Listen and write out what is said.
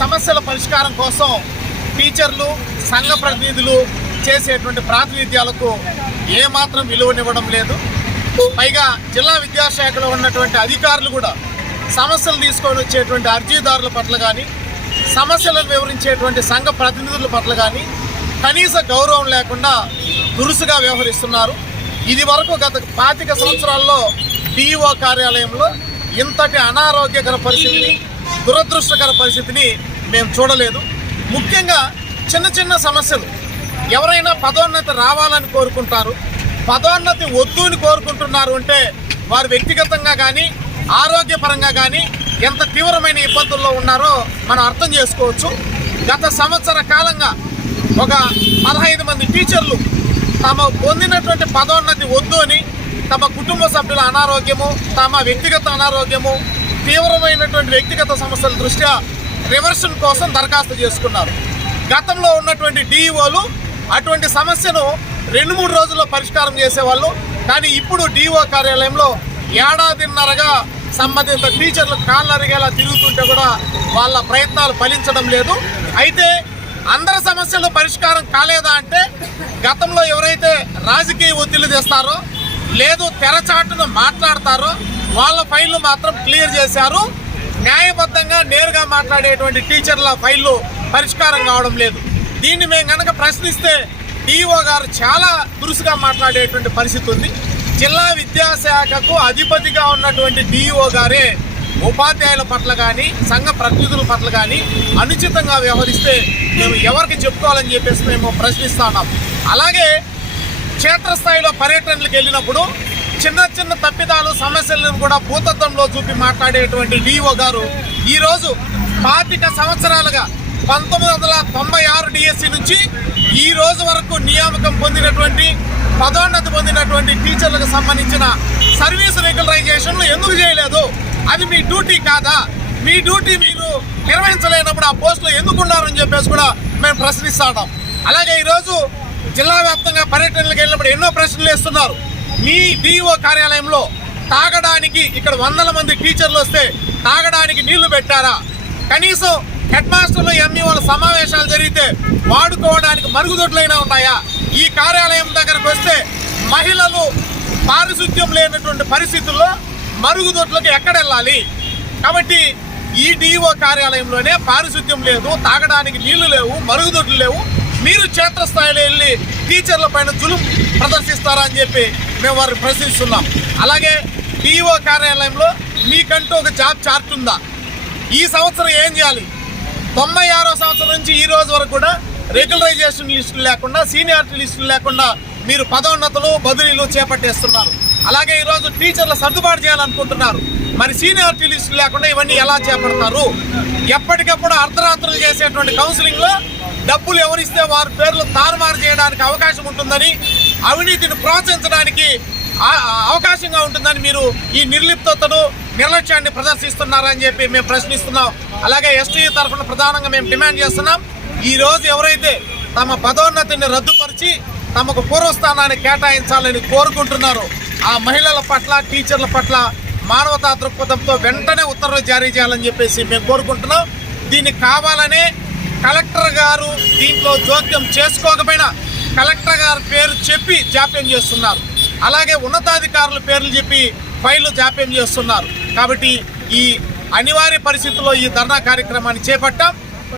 సమస్యల పరిష్కారం కోసం టీచర్లు సంఘ ప్రతినిధులు చేసేటువంటి ప్రాతినిధ్యాలకు ఏమాత్రం విలువనివ్వడం లేదు. పైగా జిల్లా విద్యాశాఖలో ఉన్నటువంటి అధికారులు కూడా సమస్యలు తీసుకొని వచ్చేటువంటి అర్జీదారుల పట్ల కానీ సమస్యలను వివరించేటువంటి సంఘ ప్రతినిధుల పట్ల కానీ కనీస గౌరవం లేకుండా దురుసుగా వ్యవహరిస్తున్నారు. ఇది వరకు గత 25 సంవత్సరాల్లో డిఈఓ కార్యాలయంలో ఇంతటి అనారోగ్యకర పరిస్థితిని, దురదృష్టకర పరిస్థితిని మేము చూడలేదు. ముఖ్యంగా చిన్న చిన్న సమస్యలు, ఎవరైనా పదోన్నతి రావాలని కోరుకుంటారు, పదోన్నతి వద్దు అని కోరుకుంటున్నారు అంటే వారు వ్యక్తిగతంగా కానీ ఆరోగ్యపరంగా కానీ ఎంత తీవ్రమైన ఇబ్బందుల్లో ఉన్నారో మనం అర్థం చేసుకోవచ్చు. గత సంవత్సర కాలంగా ఒక 15 మంది టీచర్లు తమ పొందినటువంటి పదోన్నతి వద్దు అని తమ కుటుంబ సభ్యుల అనారోగ్యము, తమ వ్యక్తిగత అనారోగ్యము, తీవ్రమైనటువంటి వ్యక్తిగత సమస్యల దృష్ట్యా రివర్షన్ కోసం దరఖాస్తు చేసుకున్నారు. గతంలో ఉన్నటువంటి డిఈఓలు అటువంటి సమస్యను 2-3 రోజుల్లో పరిష్కారం చేసేవాళ్ళు. కానీ ఇప్పుడు డిఓ కార్యాలయంలో ఏడాదిన్నరగా సంబంధిత టీచర్లు కాళ్ళరిగేలా తిరుగుతుంటే కూడా వాళ్ళ ప్రయత్నాలు ఫలించడం లేదు. అయితే అందరి సమస్యలు పరిష్కారం కాలేదా అంటే గతంలో ఎవరైతే రాజకీయ ఒత్తిళ్లు తెస్తారో లేదు తెరచాటును మాట్లాడతారో వాళ్ళ ఫైళ్లు మాత్రం క్లియర్ చేశారు. న్యాయబద్ధంగా నేరుగా మాట్లాడేటువంటి టీచర్ల ఫైళ్లు పరిష్కారం కావడం లేదు. దీన్ని మేము కనుక ప్రశ్నిస్తే డిఓ గారు చాలా దురుసుగా మాట్లాడేటువంటి పరిస్థితి ఉంది. జిల్లా విద్యాశాఖకు అధిపతిగా ఉన్నటువంటి డిఓ గారే ఉపాధ్యాయుల పట్ల కానీ సంఘ ప్రతినిధుల పట్ల కానీ అనుచితంగా వ్యవహరిస్తే మేము ఎవరికి చెప్పుకోవాలని చెప్పేసి మేము ప్రశ్నిస్తున్నాం. అలాగే క్షేత్రస్థాయిలో పర్యటనలకు వెళ్ళినప్పుడు చిన్న చిన్న తప్పిదాలు సమస్యలను కూడా భూతత్వంలో చూపి మాట్లాడేటువంటి డిఓ గారు ఈరోజు 25 సంవత్సరాలుగా 1996 డిఎస్సి నుంచి ఈ రోజు వరకు నియామకం పొందినటువంటి పదోన్నతి పొందినటువంటి టీచర్లకు సంబంధించిన సర్వీస్ రెగ్యులరైజేషన్లు ఎందుకు చేయలేదు? అది మీ డ్యూటీ కాదా? మీ డ్యూటీ మీరు నిర్వహించలేనప్పుడు ఆ పోస్టులో ఎందుకు ఉన్నారని చెప్పేసి కూడా మేము ప్రశ్నిస్తున్నాం. అలాగే ఈరోజు జిల్లా వ్యాప్తంగా పర్యటనలకు వెళ్ళినప్పుడు ఎన్నో ప్రశ్నలు వేస్తున్నారు. మీ డిఓ కార్యాలయంలో తాగడానికి ఇక్కడ 100 మంది టీచర్లు వస్తే తాగడానికి నీళ్లు పెట్టారా? కనీసం హెడ్ మాస్టర్లు ఎంఈఓల సమావేశాలు జరిగితే వాడుకోవడానికి మరుగుదొడ్లైనా ఉన్నాయా? ఈ కార్యాలయం దగ్గరకు వస్తే మహిళలు పారిశుద్ధ్యం లేనటువంటి పరిస్థితుల్లో మరుగుదొడ్లకు ఎక్కడ వెళ్ళాలి? కాబట్టి ఈ డిఓ కార్యాలయంలోనే పారిశుద్ధ్యం లేదు, తాగడానికి నీళ్లు లేవు, మరుగుదొడ్లు లేవు. మీరు క్షేత్రస్థాయిలో వెళ్ళి టీచర్ల పైన జులుం ప్రదర్శిస్తారా అని చెప్పి మేము వారిని ప్రశ్నిస్తున్నాం. అలాగే డిఓ కార్యాలయంలో మీకంటూ ఒక జాబ్ చార్ట్ ఉందా? ఈ సంవత్సరం ఏం చేయాలి? 96వ సంవత్సరం నుంచి ఈ రోజు వరకు కూడా రెగ్యులరైజేషన్ లిస్టులు లేకుండా, సీనియారిటీ లిస్టులు లేకుండా మీరు పదోన్నతులు బదిలీలు చేపట్టేస్తున్నారు. అలాగే ఈరోజు టీచర్లు సర్దుబాటు చేయాలనుకుంటున్నారు. మరి సీనియారిటీ లిస్టులు లేకుండా ఇవన్నీ ఎలా చేపడతారు? ఎప్పటికప్పుడు అర్ధరాత్రులు చేసేటువంటి కౌన్సిలింగ్లో డబ్బులు ఎవరిస్తే వారి పేర్లు తారుమారు చేయడానికి అవకాశం ఉంటుందని, అవినీతిని ప్రోత్సహించడానికి అవకాశంగా ఉంటుందని మీరు ఈ నిర్లిప్తతను, నిర్లక్ష్యాన్ని ప్రదర్శిస్తున్నారని చెప్పి మేము ప్రశ్నిస్తున్నాం. అలాగే ఎస్టీయూ తరఫున ప్రధానంగా మేము డిమాండ్ చేస్తున్నాం. ఈరోజు ఎవరైతే తమ పదోన్నతిని రద్దుపరిచి తమకు పూర్వస్థానాన్ని కేటాయించాలని కోరుకుంటున్నారో ఆ మహిళల పట్ల, టీచర్ల పట్ల మానవతా దృక్పథంతో వెంటనే ఉత్తర్వులు జారీ చేయాలని చెప్పేసి మేము కోరుకుంటున్నాం. దీన్ని కావాలనే కలెక్టర్ గారు దీంట్లో జోక్యం చేసుకోకపోయినా కలెక్టర్ గారి పేరు చెప్పి జాప్యం చేస్తున్నారు. అలాగే ఉన్నతాధికారుల పేర్లు చెప్పి ఫైళ్లు జాప్యం చేస్తున్నారు. కాబట్టి ఈ అనివార్య పరిస్థితుల్లో ఈ ధర్నా కార్యక్రమాన్ని చేపట్టాం.